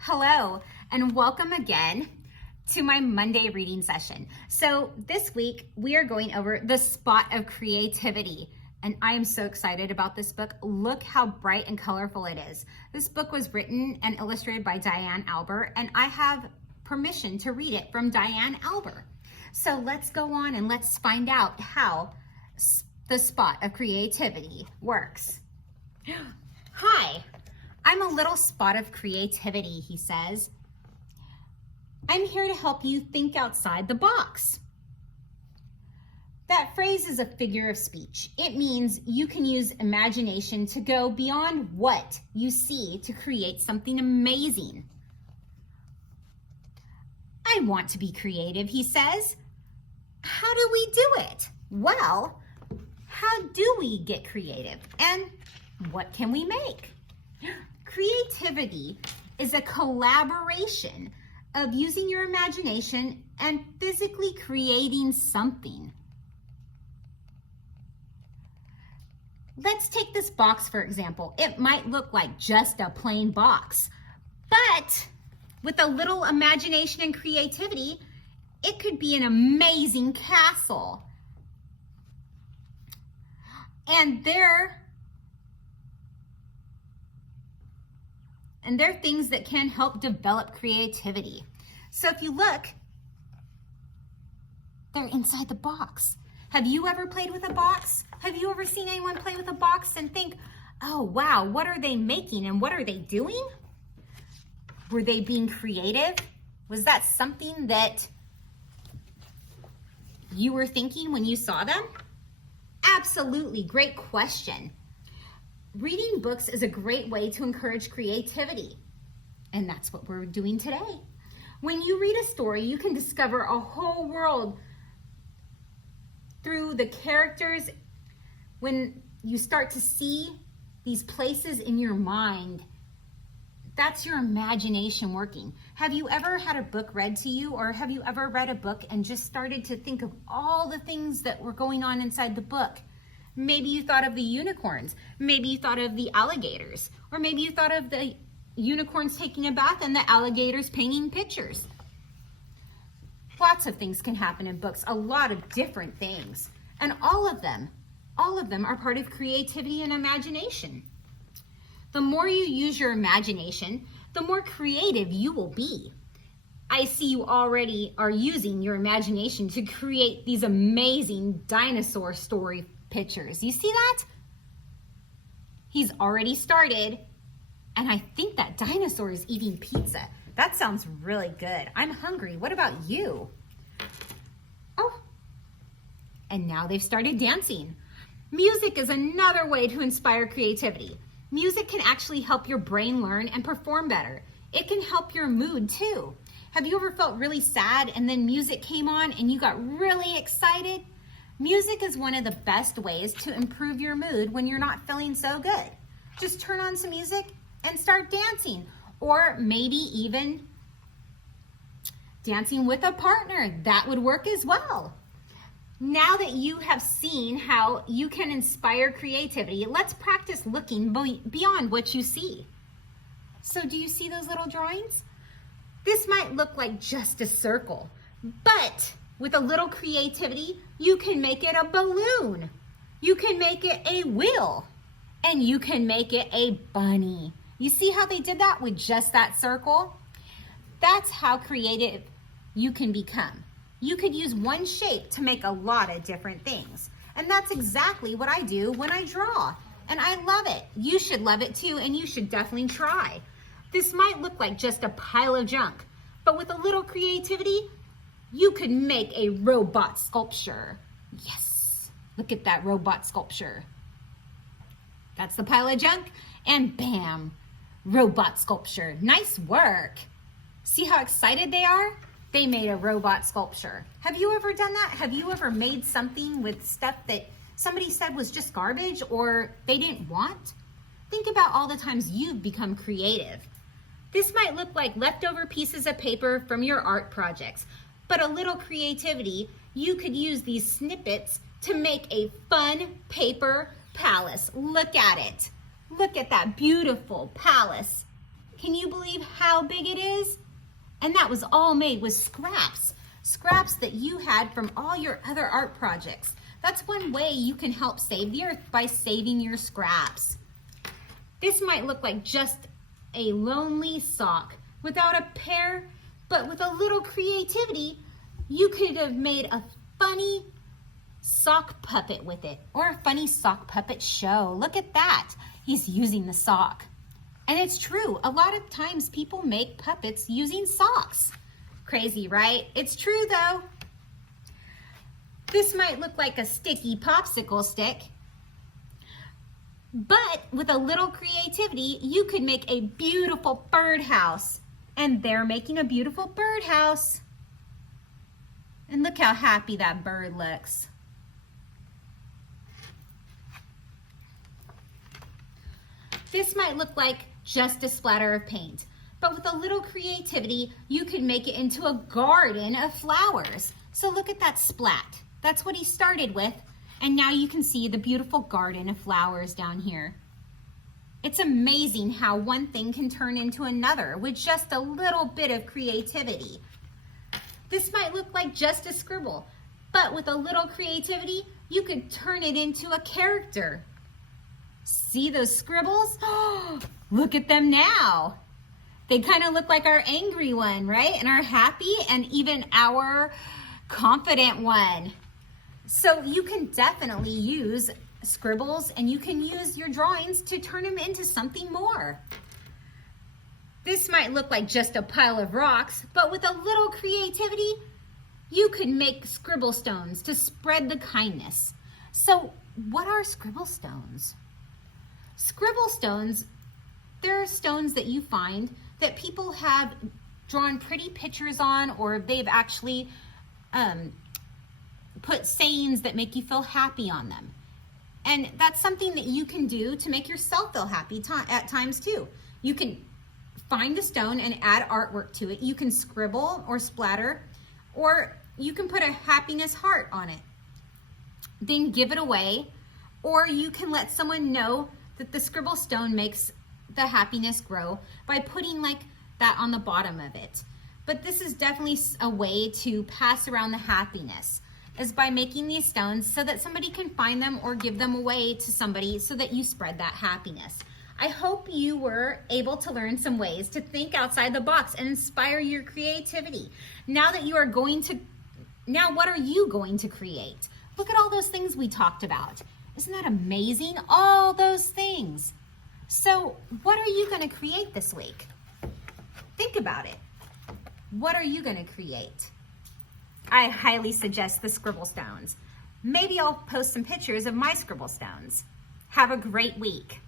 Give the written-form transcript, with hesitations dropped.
Hello, and welcome again to my Monday reading session. So this week we are going over The Spot of Creativity, and I am so excited about this book. Look how bright and colorful it is. This book was written and illustrated by Diane Albert, and I have permission to read it from Diane Albert. So let's go on and let's find out how The Spot of Creativity works. Hi. I'm a little spot of creativity, he says. I'm here to help you think outside the box. That phrase is a figure of speech. It means you can use imagination to go beyond what you see to create something amazing. I want to be creative, he says. How do we do it? Well, how do we get creative? And what can we make? Creativity is a collaboration of using your imagination and physically creating something. Let's take this box, for example. It might look like just a plain box, but with a little imagination and creativity, it could be an amazing castle. And there are things that can help develop creativity. So if you look, they're inside the box. Have you ever played with a box? Have you ever seen anyone play with a box and think, oh wow, what are they making and what are they doing? Were they being creative? Was that something that you were thinking when you saw them? Absolutely, great question. Reading books is a great way to encourage creativity, and that's what we're doing today. When you read a story, you can discover a whole world through the characters. When you start to see these places in your mind, that's your imagination working. Have you ever had a book read to you, or have you ever read a book and just started to think of all the things that were going on inside the book? Maybe you thought of the unicorns, maybe you thought of the alligators, or maybe you thought of the unicorns taking a bath and the alligators painting pictures. Lots of things can happen in books, a lot of different things. And all of them are part of creativity and imagination. The more you use your imagination, the more creative you will be. I see you already are using your imagination to create these amazing dinosaur story pictures. You see that? He's already started, and I think that dinosaur is eating pizza. That sounds really good. I'm hungry. What about you? Oh, and now they've started dancing. Music is another way to inspire creativity. Music can actually help your brain learn and perform better. It can help your mood too. Have you ever felt really sad and then music came on and you got really excited? Music is one of the best ways to improve your mood when you're not feeling so good. Just turn on some music and start dancing, or maybe even dancing with a partner. That would work as well. Now that you have seen how you can inspire creativity, let's practice looking beyond what you see. So do you see those little drawings? This might look like just a circle, but with a little creativity, you can make it a balloon, you can make it a wheel, and you can make it a bunny. You see how they did that with just that circle? That's how creative you can become. You could use one shape to make a lot of different things. And that's exactly what I do when I draw. And I love it. You should love it too, and you should definitely try. This might look like just a pile of junk, but with a little creativity, you could make a robot sculpture. Yes, look at that robot sculpture. That's the pile of junk, and bam, robot sculpture. Nice work. See how excited they are? They made a robot sculpture. Have you ever done that? Have you ever made something with stuff that somebody said was just garbage or they didn't want? Think about all the times you've become creative. This might look like leftover pieces of paper from your art projects, but a little creativity, you could use these snippets to make a fun paper palace. Look at it. Look at that beautiful palace. Can you believe how big it is? And that was all made with scraps. Scraps that you had from all your other art projects. That's one way you can help save the earth, by saving your scraps. This might look like just a lonely sock without a pair, but with a little creativity, you could have made a funny sock puppet with it, or a funny sock puppet show. Look at that. He's using the sock. And it's true, a lot of times people make puppets using socks. Crazy, right? It's true though. This might look like a sticky popsicle stick, but with a little creativity, you could make a beautiful birdhouse. And they're making a beautiful birdhouse. And look how happy that bird looks. This might look like just a splatter of paint, but with a little creativity, you could make it into a garden of flowers. So look at that splat. That's what he started with, and now you can see the beautiful garden of flowers down here. It's amazing how one thing can turn into another with just a little bit of creativity. This might look like just a scribble, but with a little creativity, you could turn it into a character. See those scribbles? Oh, look at them now. They kind of look like our angry one, right? And our happy, and even our confident one. So you can definitely use scribbles, and you can use your drawings to turn them into something more. This might look like just a pile of rocks, but with a little creativity, you could make scribble stones to spread the kindness. So what are scribble stones? Scribble stones, they're stones that you find that people have drawn pretty pictures on, or they've actually put sayings that make you feel happy on them. And that's something that you can do to make yourself feel happy at times too. You can find the stone and add artwork to it. You can scribble or splatter, or you can put a happiness heart on it. Then give it away, or you can let someone know that the scribble stone makes the happiness grow by putting like that on the bottom of it. But this is definitely a way to pass around the happiness, is by making these stones so that somebody can find them or give them away to somebody so that you spread that happiness. I hope you were able to learn some ways to think outside the box and inspire your creativity. Now what are you going to create? Look at all those things we talked about. Isn't that amazing? All those things. So what are you going to create this week? Think about it. What are you going to create? I highly suggest the Scribble Stones. Maybe I'll post some pictures of my Scribble Stones. Have a great week.